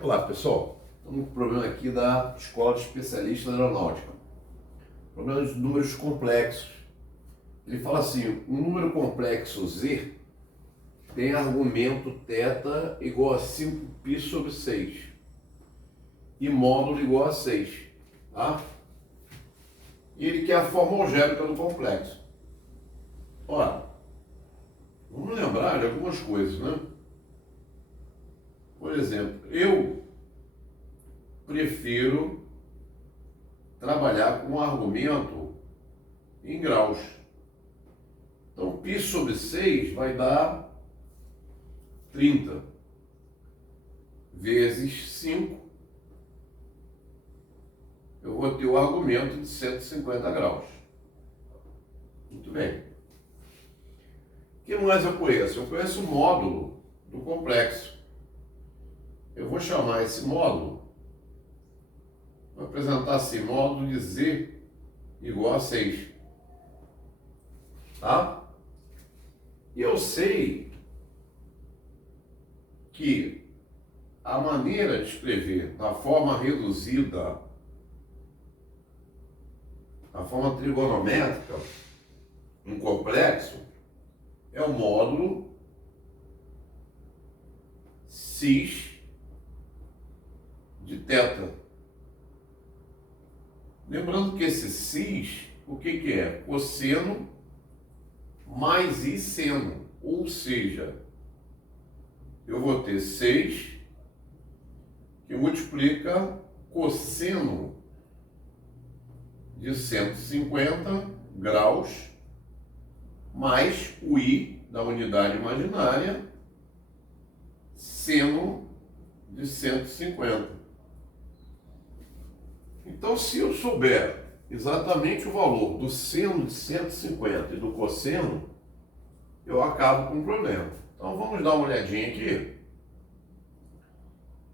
Olá pessoal, estamos com o problema aqui da Escola de Especialista em Aeronáutica. Problema de números complexos. Ele fala assim, um número complexo Z tem argumento θ igual a 5π sobre 6 e módulo igual a 6. Tá? E ele quer a forma algébrica do complexo. Ora, vamos lembrar de algumas coisas, né? Por exemplo, eu prefiro trabalhar com um argumento em graus. Então, π sobre 6 vai dar 30 vezes 5. Eu vou ter o argumento de 150 graus. Muito bem. O que mais eu conheço? Eu conheço o módulo do complexo. Eu vou chamar esse módulo, vou apresentar assim, módulo de Z igual a 6. Tá? E eu sei que a maneira de escrever da forma reduzida, a forma trigonométrica, um complexo, é o módulo cis de θ. Lembrando que esse cis, o que é? Cosseno mais i seno, ou seja, eu vou ter 6 que multiplica cosseno de 150 graus mais o i da unidade imaginária, seno de 150. Então, se eu souber exatamente o valor do seno de 150 e do cosseno, eu acabo com o problema. Então, vamos dar uma olhadinha aqui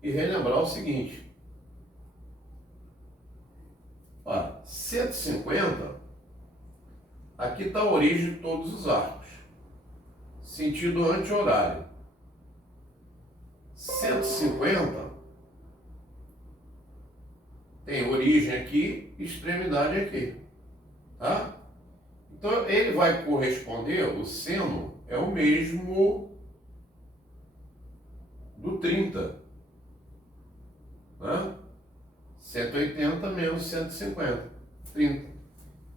e relembrar o seguinte. Olha, 150, aqui está a origem de todos os arcos. Sentido anti-horário. 150 tem origem aqui e extremidade aqui. Tá? Então, ele vai corresponder, o seno é o mesmo do 30. Né? 180 menos 150, 30.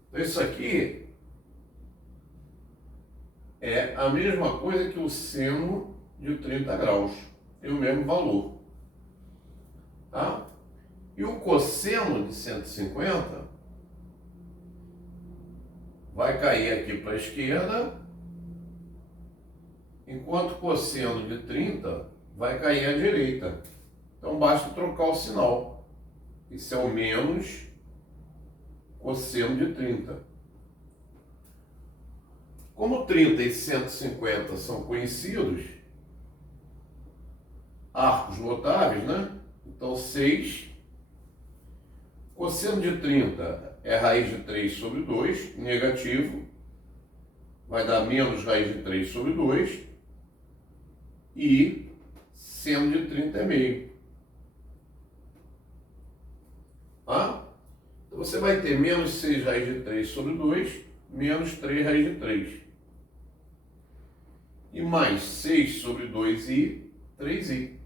Então, isso aqui é a mesma coisa que o seno de 30 graus. Tem o mesmo valor. Tá? E o cosseno de 150 vai cair aqui para a esquerda, enquanto o cosseno de 30 vai cair à direita. Então basta trocar o sinal. Isso é o menos cosseno de 30. Como 30 e 150 são conhecidos, arcos notáveis, né? Então 6, cosseno de 30 é raiz de 3 sobre 2, negativo, vai dar menos raiz de 3 sobre 2, e seno de 30 é meio. Tá? Então você vai ter menos 6 raiz de 3 sobre 2, menos 3 raiz de 3. E mais 6 sobre 2i, 3i.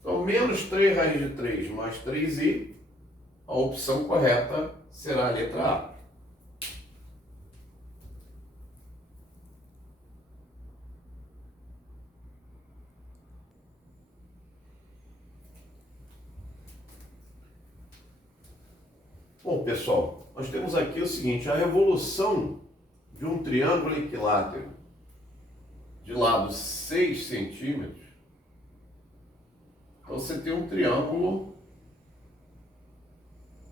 Então, menos 3 raiz de 3 mais 3i, a opção correta será a letra A. Bom, pessoal, nós temos aqui o seguinte, a revolução de um triângulo equilátero de lado 6 centímetros. Então, você tem um triângulo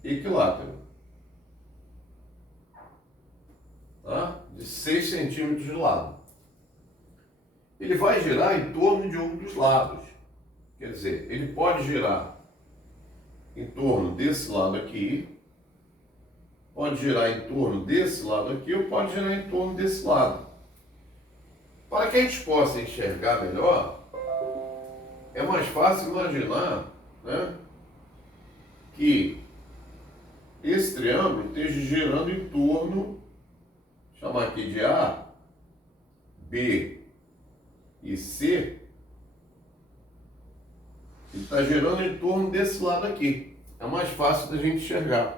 equilátero, tá? De 6 centímetros de lado. Ele vai girar em torno de um dos lados. Quer dizer, ele pode girar em torno desse lado aqui, pode girar em torno desse lado aqui, ou pode girar em torno desse lado. Para que a gente possa enxergar melhor, é mais fácil imaginar, né, que esse triângulo esteja girando em torno, vou chamar aqui de A, B e C, ele está girando em torno desse lado aqui. É mais fácil da gente enxergar.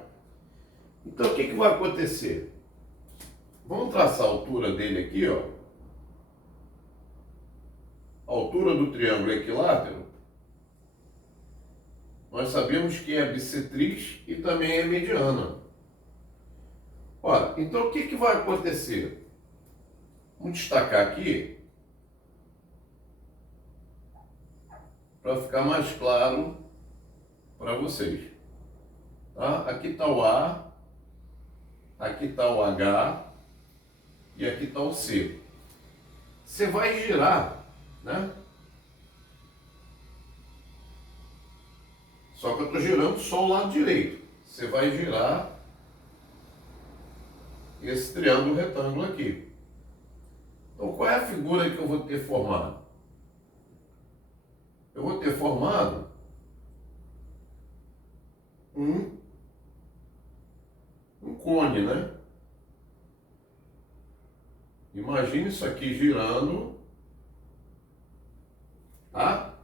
Então o que vai acontecer? Vamos traçar a altura dele aqui, ó. A altura do triângulo equilátero. Nós sabemos que é bissetriz e também é mediana. Olha, então o que vai acontecer? Vamos destacar aqui, para ficar mais claro para vocês. Tá? Aqui está o A, aqui está o H e aqui está o C. Você vai girar, né? Só que eu estou girando só o lado direito. Você vai girar esse triângulo retângulo aqui. Então, qual é a figura que eu vou ter formado? Eu vou ter formado um cone, né? Imagine isso aqui girando, tá?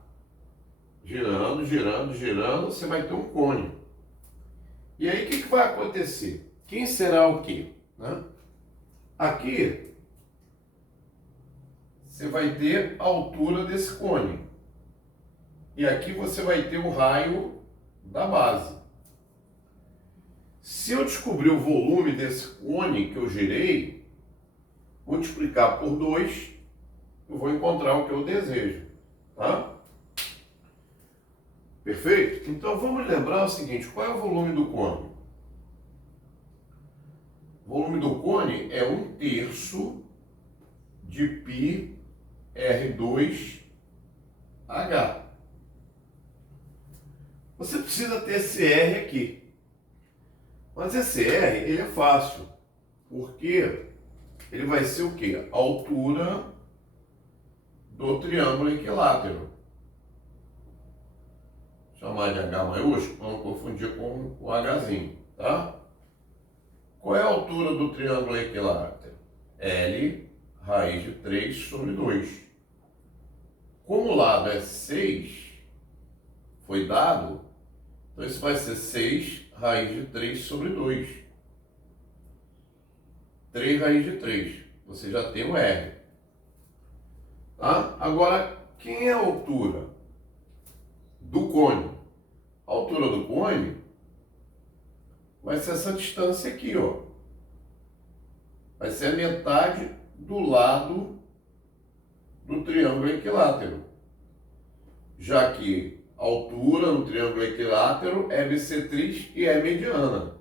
Girando, girando, girando, você vai ter um cone. E aí, o que vai acontecer? Quem será o quê? Né? Aqui, você vai ter a altura desse cone. E aqui você vai ter o raio da base. Se eu descobrir o volume desse cone que eu girei, multiplicar por 2, eu vou encontrar o que eu desejo. Tá? Perfeito? Então vamos lembrar o seguinte, qual é o volume do cone? O volume do cone é 1/3 de π R2H. Você precisa ter esse R aqui. Mas esse R, ele é fácil, porque ele vai ser o quê? A altura do triângulo equilátero. Chamar de H maiúsculo, para não confundir com o Hzinho, tá? Qual é a altura do triângulo equilátero? L raiz de 3 sobre 2. Como o lado é 6, foi dado, então isso vai ser 6 raiz de 3 sobre 2. 3 raiz de 3. Você já tem o R. Tá? Agora, quem é a altura do cone? A altura do cone vai ser essa distância aqui, ó. Vai ser a metade do lado do triângulo equilátero. Já que a altura no triângulo equilátero é bissetriz e é mediana.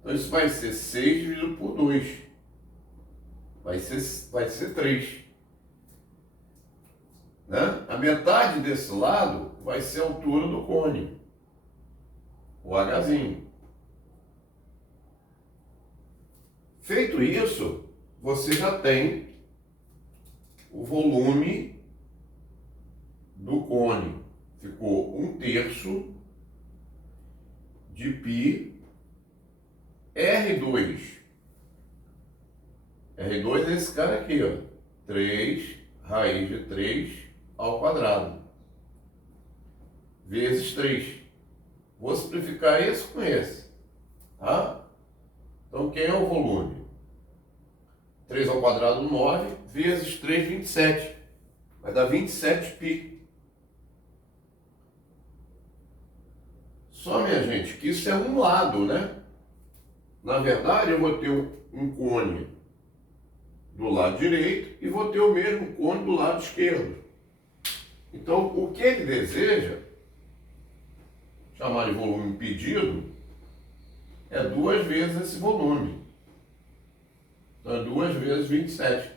Então isso vai ser 6 dividido por 2. Vai ser 3. Né? A metade desse lado vai ser a altura do cone. O Hzinho. Feito isso, você já tem o volume do cone. Ficou 1/3 de π R2. R2 é esse cara aqui, ó. 3 raiz de 3 ao quadrado. Vezes 3. Vou simplificar esse com esse. Tá? Então, quem é o volume? 3 ao quadrado, 9, vezes 3, 27. Vai dar 27π. Só, minha gente, que isso é um lado, né? Na verdade, eu vou ter um cone do lado direito e vou ter o mesmo cone do lado esquerdo. Então, o que ele deseja, chamar de volume pedido, é 2 vezes esse volume. Então, é 2 vezes 27.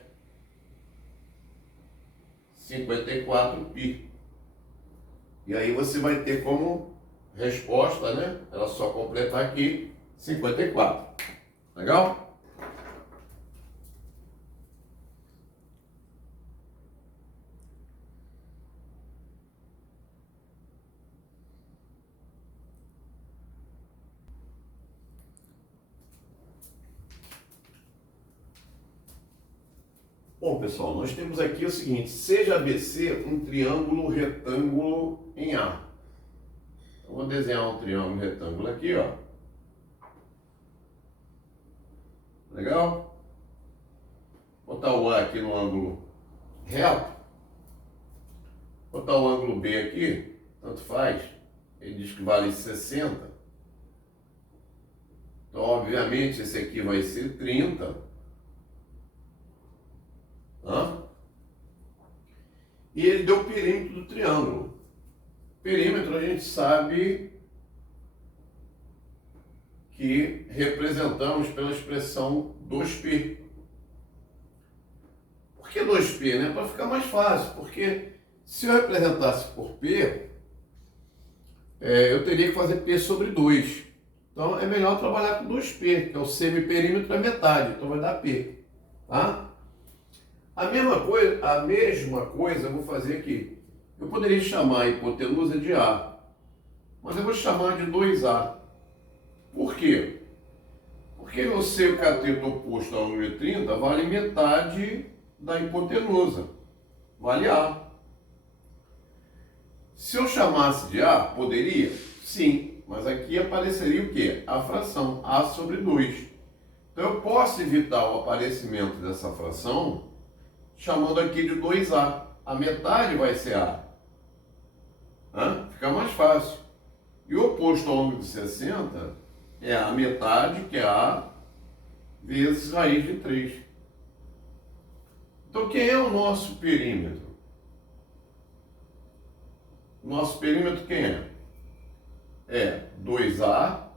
54π. E aí você vai ter como resposta, né? Era só completar aqui, 54. Legal? Bom, pessoal, nós temos aqui o seguinte: seja ABC um triângulo retângulo em A. Eu vou desenhar um triângulo retângulo aqui, ó. Legal? Botar o A aqui no ângulo reto. Botar o ângulo B aqui, tanto faz. Ele diz que vale 60. Então, obviamente, esse aqui vai ser 30. E ele deu o perímetro do triângulo. Perímetro a gente sabe que representamos pela expressão 2π. Por que 2π? Né? Para ficar mais fácil, porque se eu representasse por π, eu teria que fazer π sobre 2. Então é melhor trabalhar com 2π, que é o semiperímetro da metade, então vai dar π. Tá? A mesma coisa eu vou fazer aqui. Eu poderia chamar a hipotenusa de A, mas eu vou chamar de 2A. Por quê? Porque o seu cateto oposto ao ângulo de 30 vale metade da hipotenusa, vale A. Se eu chamasse de A, poderia? Sim, mas aqui apareceria o quê? A fração A sobre 2. Então eu posso evitar o aparecimento dessa fração chamando aqui de 2A. A metade vai ser A. Fica mais fácil. E o oposto ao ângulo de 60 é a metade, que é A, vezes raiz de 3. Então, quem é o nosso perímetro? Nosso perímetro quem é? É 2A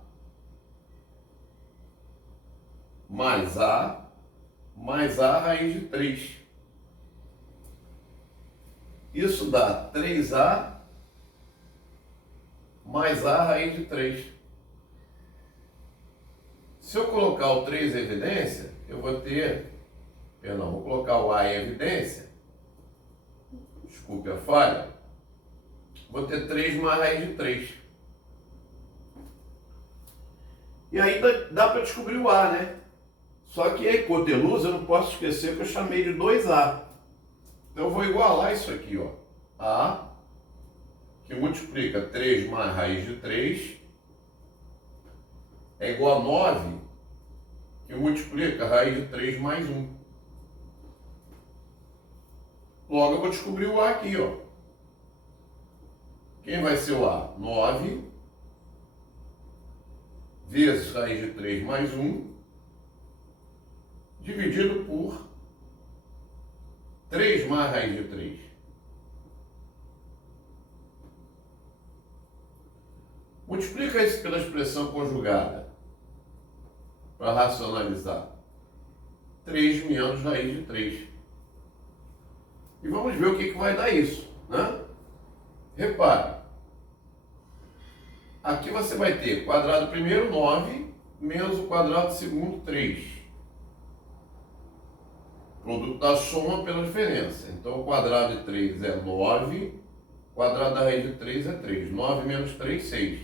mais A raiz de 3. Isso dá 3A mais A raiz de 3. Se eu colocar o 3 em evidência, eu vou ter... vou colocar o A em evidência. Desculpe a falha. Vou ter 3 mais raiz de 3. E aí dá para descobrir o A, né? Só que a hipotenusa eu não posso esquecer que eu chamei de 2A. Então eu vou igualar isso aqui, ó. A, que multiplica 3 mais raiz de 3, é igual a 9, que multiplica a raiz de 3 mais 1. Logo eu vou descobrir o A aqui, ó. Quem vai ser o A? 9 vezes raiz de 3 mais 1, dividido por 3 mais raiz de 3. Multiplica isso pela expressão conjugada, para racionalizar. 3 menos raiz de 3. E vamos ver o que vai dar isso, né? Repare. Aqui você vai ter quadrado primeiro 9, menos o quadrado segundo 3. Produto da soma pela diferença. Então o quadrado de 3 é 9, o quadrado da raiz de 3 é 3. 9 menos 3, 6.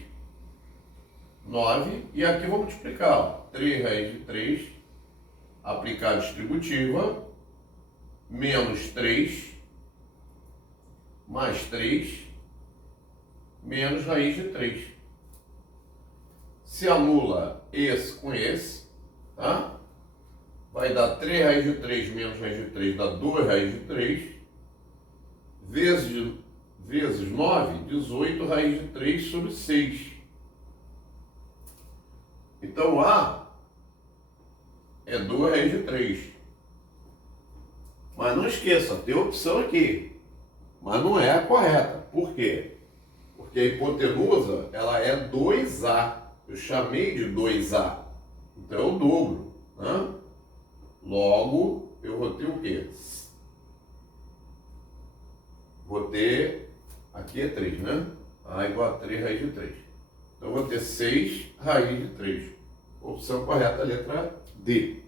9, e aqui eu vou multiplicar, ó. 3 raiz de 3, aplicar a distributiva, menos 3, mais 3, menos raiz de 3. Se anula esse com esse, tá? Vai dar 3 raiz de 3 menos raiz de 3, dá 2 raiz de 3, vezes 9, 18 raiz de 3 sobre 6. Então A é 2 raiz de 3. Mas não esqueça, tem opção aqui. Mas não é a correta. Por quê? Porque a hipotenusa, ela é 2A. Eu chamei de 2A. Então é o dobro. Né? Logo, eu vou ter o quê? Vou ter... aqui é 3, né? A igual a 3 raiz de 3. Então eu vou ter 6 raiz de 3. Opção correta, letra D.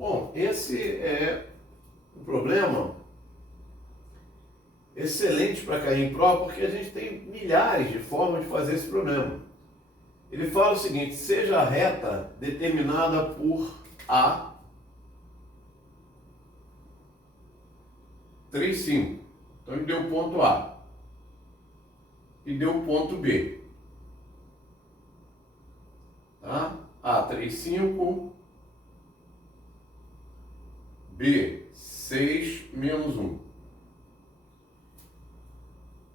Bom, esse é um problema excelente para cair em prova, porque a gente tem milhares de formas de fazer esse problema. Ele fala o seguinte: seja a reta determinada por A 3, 5. Então ele deu o ponto A e deu o ponto B. Tá? A 3, 5, B 6 menos 1.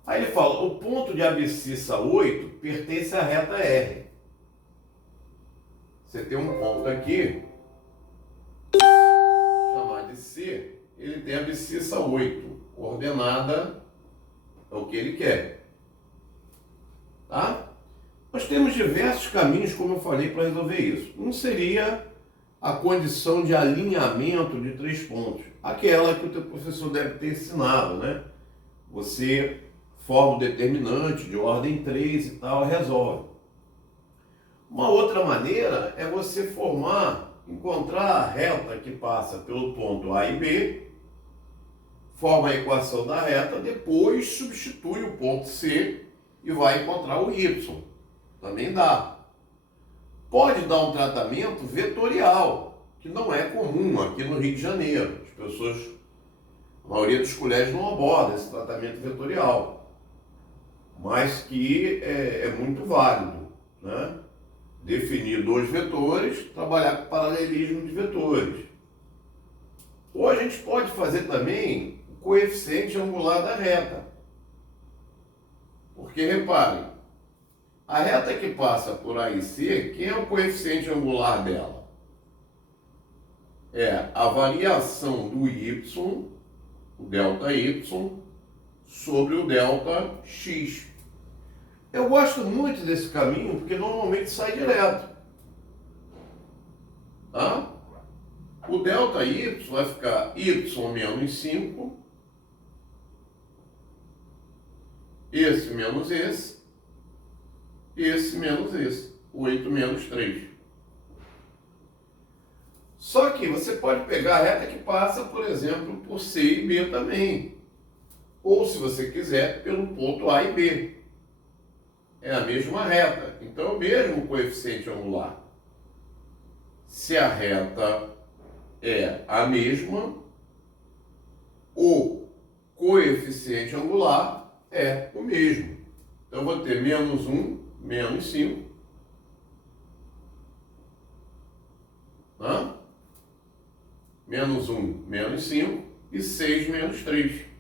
Aí ele fala: o ponto de abscissa 8 pertence à reta R. Você tem um ponto aqui, chamar de C, ele tem abscissa 8, coordenada é o que ele quer. Tá? Nós temos diversos caminhos, como eu falei, para resolver isso. Um seria a condição de alinhamento de 3 pontos, aquela que o teu professor deve ter ensinado, né? Você forma o determinante de ordem 3 e tal, resolve. Uma outra maneira é você encontrar a reta que passa pelo ponto A e B, forma a equação da reta, depois substitui o ponto C e vai encontrar o Y. Também dá. Pode dar um tratamento vetorial, que não é comum aqui no Rio de Janeiro. As pessoas, a maioria dos colégios não aborda esse tratamento vetorial, mas que é muito válido, né? Definir 2 vetores, trabalhar com paralelismo de vetores. Ou a gente pode fazer também o coeficiente angular da reta. Porque, reparem, a reta que passa por A e C, quem é o coeficiente angular dela? É a variação do y, o delta y, sobre o delta x. Eu gosto muito desse caminho porque normalmente sai direto. Tá? O delta y vai ficar y menos 5, esse menos esse menos esse, 8 menos 3. Só que você pode pegar a reta que passa, por exemplo, por C e B também. Ou, se você quiser, pelo ponto A e B. É a mesma reta. Então, é o mesmo coeficiente angular. Se a reta é a mesma, o coeficiente angular é o mesmo. Então, eu vou ter menos 1, menos 5. Tá? Menos 1, menos 5. E 6 menos 3.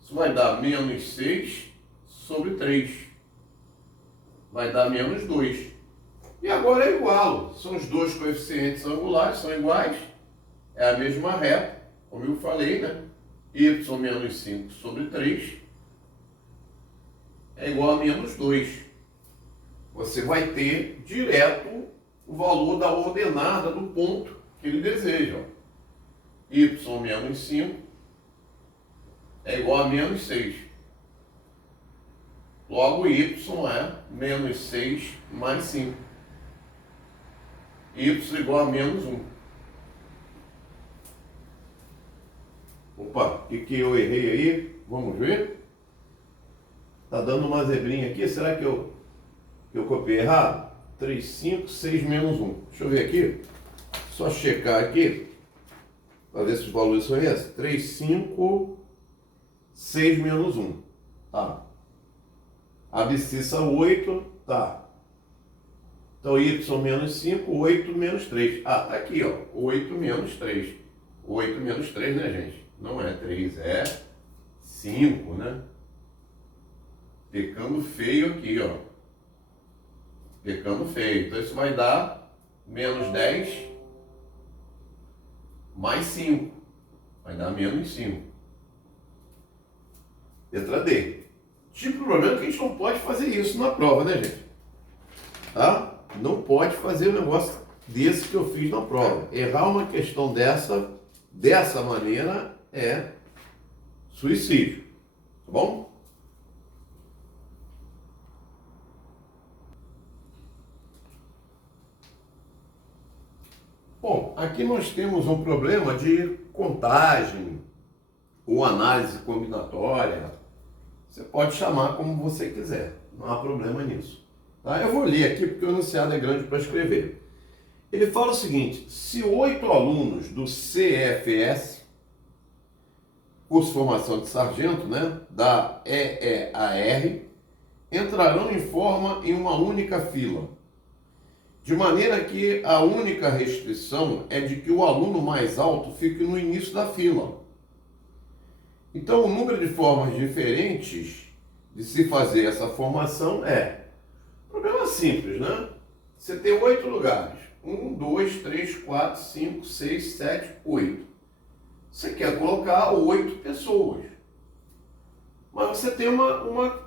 Isso vai dar menos 6 sobre 3. Vai dar menos 2. E agora é igual. São os dois coeficientes angulares, são iguais. É a mesma reta, como eu falei, né? Y menos 5 sobre 3 é igual a menos 2. Você vai ter direto o valor da ordenada do ponto que ele deseja. Y menos 5 é igual a menos 6. Logo, y é menos 6 mais 5. Y igual a menos 1. Opa, o que eu errei aí? Vamos ver? Tá dando uma zebrinha aqui. Será que eu copiei errado? 3, 5, 6 menos 1. Deixa eu ver aqui. Só checar aqui para ver se os valores são esses. 3, 5, 6 menos 1. Tá. Abscissa 8. Tá. Então, y menos 5, 8 menos 3. Ah, tá aqui, ó. 8 menos 3. 8 menos 3, né, gente? Não é 3, é 5, né? Pecando feio aqui, ó. Pecando feio. Então, isso vai dar menos 10 mais 5. Vai dar menos 5. Letra D. Tipo, o problema é que a gente não pode fazer isso na prova, né, gente? Tá? Não pode fazer um negócio desse que eu fiz na prova. Errar uma questão dessa maneira é suicídio. Tá bom? Bom, aqui nós temos um problema de contagem ou análise combinatória. Você pode chamar como você quiser, não há problema nisso. Tá? Eu vou ler aqui porque o enunciado é grande para escrever. Ele fala o seguinte: se 8 alunos do CFS, curso de formação de sargento, né, da EEAR, entrarão em uma única fila, de maneira que a única restrição é de que o aluno mais alto fique no início da fila. Então, o número de formas diferentes de se fazer essa formação problema simples, né? Você tem 8 lugares. 1, 2, 3, 4, 5, 6, 7, 8. Você quer colocar 8 pessoas. Mas você tem uma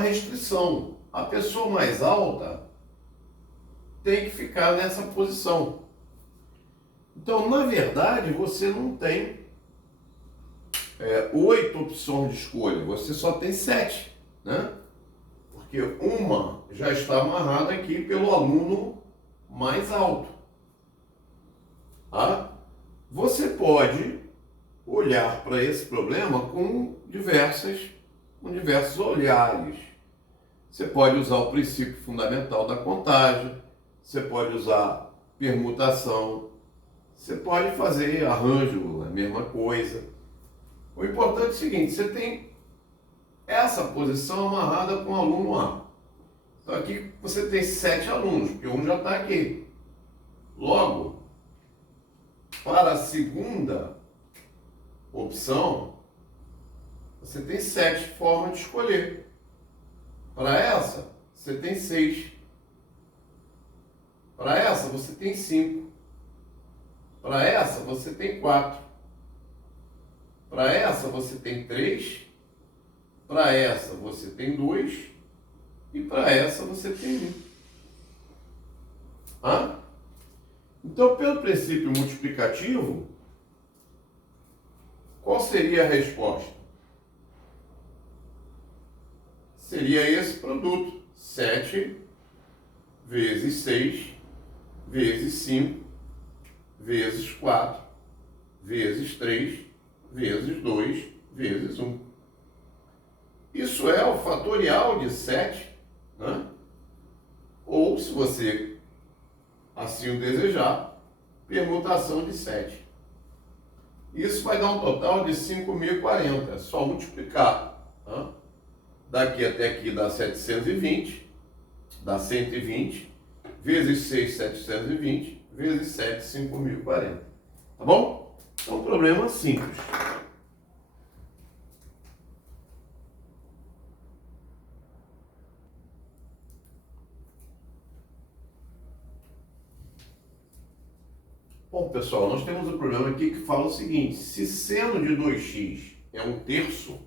restrição. A pessoa mais alta tem que ficar nessa posição. Então, na verdade, você não tem 8 opções de escolha. Você só tem 7, né? Porque uma já está amarrada aqui pelo aluno mais alto. Tá? Você pode olhar para esse problema com diversos olhares. Você pode usar o princípio fundamental da contagem, você pode usar permutação, você pode fazer arranjo, a mesma coisa. O importante é o seguinte: você tem essa posição amarrada com o aluno A. Então aqui você tem 7 alunos, porque um já está aqui. Logo, para a segunda opção, você tem 7 formas de escolher. Para essa, você tem 6. Para essa, você tem 5. Para essa, você tem 4. Para essa, você tem 3. Para essa, você tem 2. E para essa, você tem 1. Então, pelo princípio multiplicativo, qual seria a resposta? Seria esse produto: 7 vezes 6 vezes 5 vezes 4 vezes 3 vezes 2 vezes 1. Isso é o fatorial de 7, né? Ou, se você assim o desejar, permutação de 7. Isso vai dar um total de 5.040. É só multiplicar. Tá? Daqui até aqui dá 720, dá 120, vezes 6, 720, vezes 7, 5.040. Tá bom? É um problema simples. Bom, pessoal, nós temos um problema aqui que fala o seguinte: se seno de 2x é 1/3,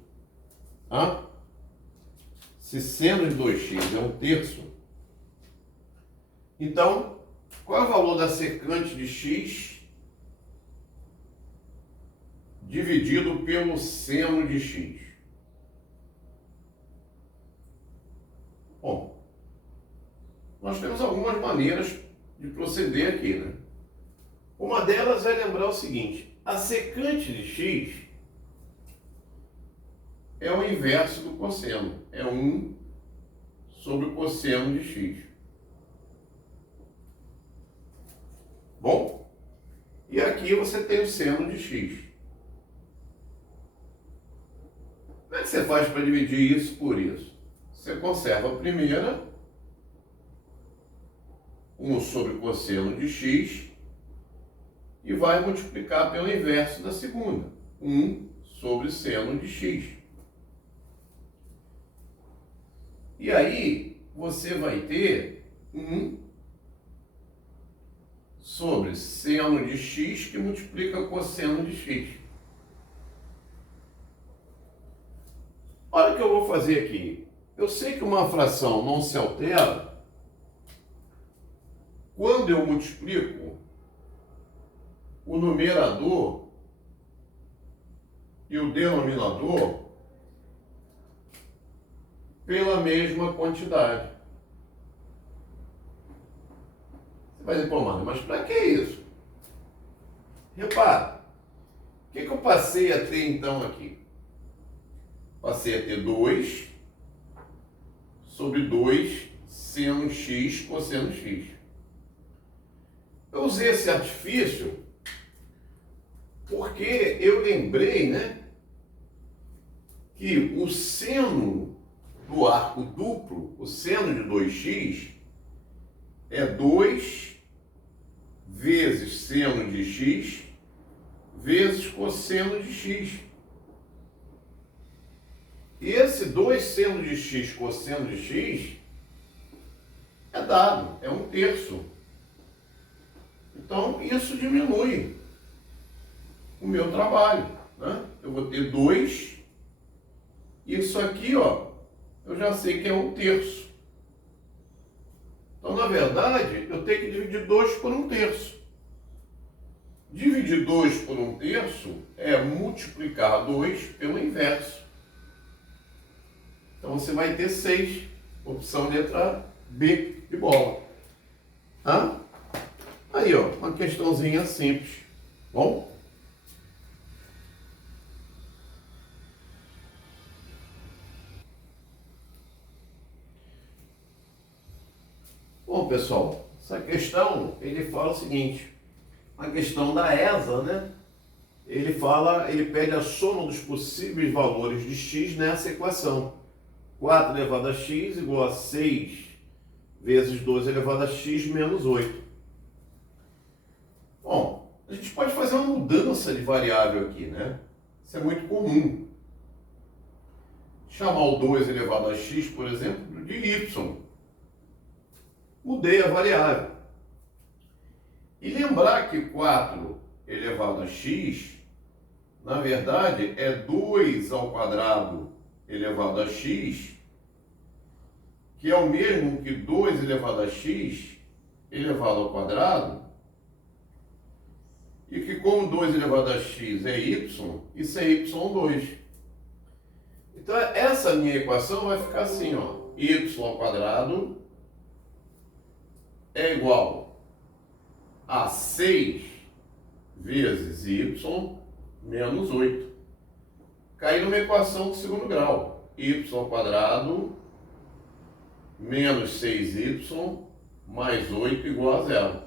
se seno de 2x é 1/3, então, qual é o valor da secante de x dividido pelo seno de x? Bom, nós temos algumas maneiras de proceder aqui, né? Uma delas é lembrar o seguinte: a secante de x é o inverso do cosseno, é 1 sobre o cosseno de x. Bom, e aqui você tem o seno de x. Como é que você faz para dividir isso por isso? Você conserva a primeira, 1 sobre cosseno de x, e vai multiplicar pelo inverso da segunda, 1 sobre seno de x. E aí, você vai ter 1 sobre seno de x que multiplica cosseno de x. Olha o que eu vou fazer aqui. Eu sei que uma fração não se altera quando eu multiplico o numerador e o denominador pela mesma quantidade. Você vai dizer, pô, mano, mas para que isso? Repara, o que eu passei a ter então aqui? Passei a ter 2 sobre 2 seno x cosseno x. Eu usei esse artifício porque eu lembrei, né, que o seno do arco duplo, o seno de 2x, é 2 vezes seno de x vezes cosseno de x. E esse 2 seno de x cosseno de x é dado, é 1/3. Então, isso diminui o meu trabalho, né? Eu vou ter 2, isso aqui, ó, eu já sei que é 1/3. Então, na verdade, eu tenho que dividir 2 por 1/3. Dividir 2 por 1/3 é multiplicar 2 pelo inverso. Então, você vai ter 6, opção letra B de bola. Tá? Aí, ó, uma questãozinha simples. Bom? Bom, pessoal, essa questão, ele fala o seguinte, a questão da ESA, né? Ele pede a soma dos possíveis valores de x nessa equação. 4 elevado a x igual a 6 vezes 2 elevado a x menos 8. Bom, a gente pode fazer uma mudança de variável aqui, né? Isso é muito comum. Chamar o 2 elevado a x, por exemplo, de y. Mudei a variável. E lembrar que 4 elevado a x, na verdade, é 2 ao quadrado elevado a x, que é o mesmo que 2 elevado a x elevado ao quadrado, e que como 2 elevado a x é y, isso é y2. Então, essa minha equação vai ficar assim, ó, y ao quadrado é igual a 6 vezes y menos 8. Cai numa equação de segundo grau. Y ao quadrado menos 6y mais 8 igual a 0.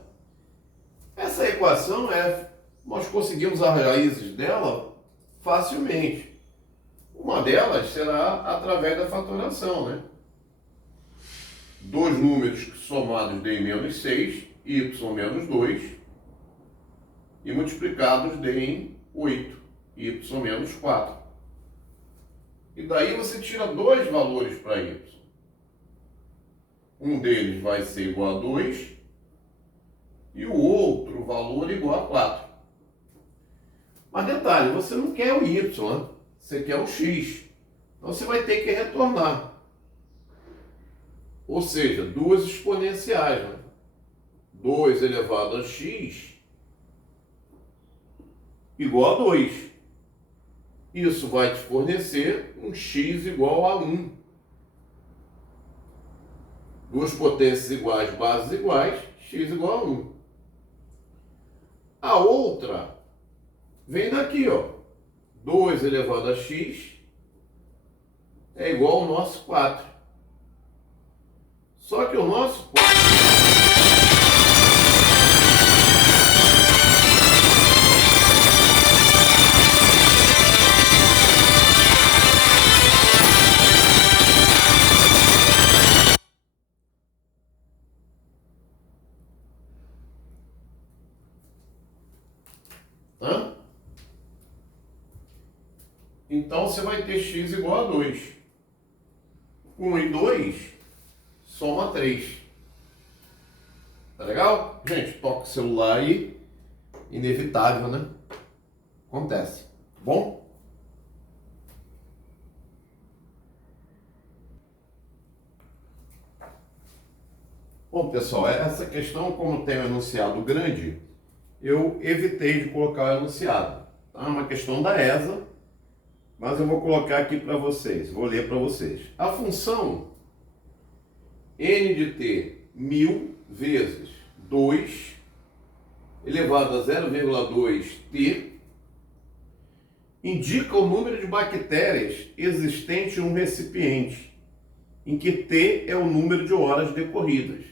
Essa equação nós conseguimos as raízes dela facilmente. Uma delas será através da fatoração, né? Dois números somados deem menos 6, y menos 2, e multiplicados deem 8, y menos 4. E daí você tira dois valores para y. Um deles vai ser igual a 2 e o outro valor igual a 4. Mas detalhe, você não quer o y, né? Você quer o x. Então você vai ter que retornar. Ou seja, duas exponenciais, né? 2 elevado a x igual a 2. Isso vai te fornecer um x igual a 1. Duas potências iguais, bases iguais, x igual a 1. A outra vem daqui, ó. 2 elevado a x é igual ao nosso 4. Só que o nosso 4... Então, você vai ter x igual a 2. 1 e 2 soma 3. Tá legal? Gente, toca o celular aí. Inevitável, né? Acontece. Bom? Bom, pessoal, essa questão, como tem um enunciado grande, eu evitei de colocar o enunciado. Tá? É uma questão da ESA, mas eu vou colocar aqui para vocês, vou ler para vocês. A função n de t 1000 vezes 2 elevado a 0,2t indica o número de bactérias existente em um recipiente, em que t é o número de horas decorridas.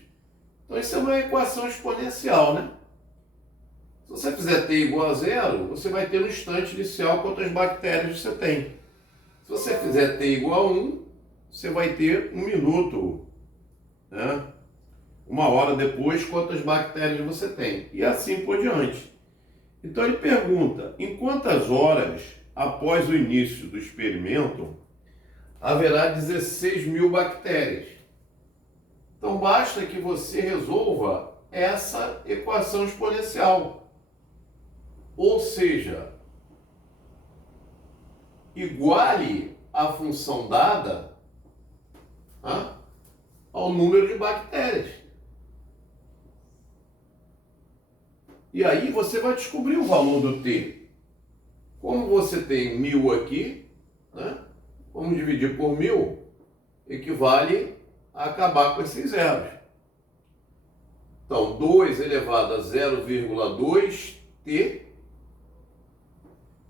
Então isso é uma equação exponencial, né? Se você fizer t igual a 0, você vai ter no instante inicial quantas bactérias você tem. Se você fizer t igual a 1, você vai ter 1 minuto, né? 1 hora depois, quantas bactérias você tem. E assim por diante. Então ele pergunta, em quantas horas após o início do experimento haverá 16.000 bactérias? Então basta que você resolva essa equação exponencial. Ou seja, iguale a função dada ao número de bactérias. E aí você vai descobrir o valor do t. Como você tem 1000 aqui, né? Vamos dividir por 1000, equivale a acabar com esses zeros. Então, 2 elevado a 0,2t,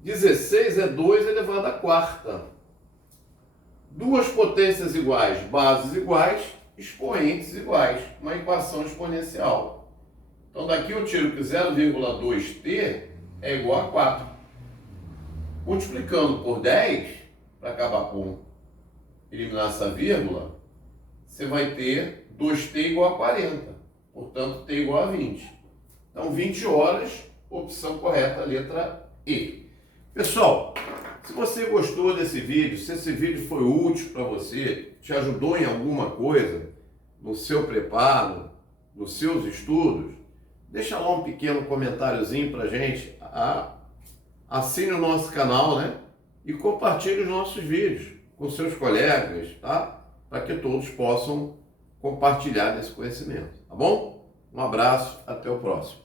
16 é 2 elevado à quarta. Duas potências iguais, bases iguais, expoentes iguais, uma equação exponencial. Então daqui eu tiro que 0,2t é igual a 4. Multiplicando por 10, para acabar com eliminar essa vírgula, você vai ter 2t igual a 40. Portanto, t igual a 20. Então 20 horas, opção correta, letra E. Pessoal, se você gostou desse vídeo, se esse vídeo foi útil para você, te ajudou em alguma coisa, no seu preparo, nos seus estudos, deixa lá um pequeno comentáriozinho para a gente, assine o nosso canal, né? E compartilhe os nossos vídeos com seus colegas, tá? Para que todos possam compartilhar desse conhecimento, tá bom? Um abraço, até o próximo.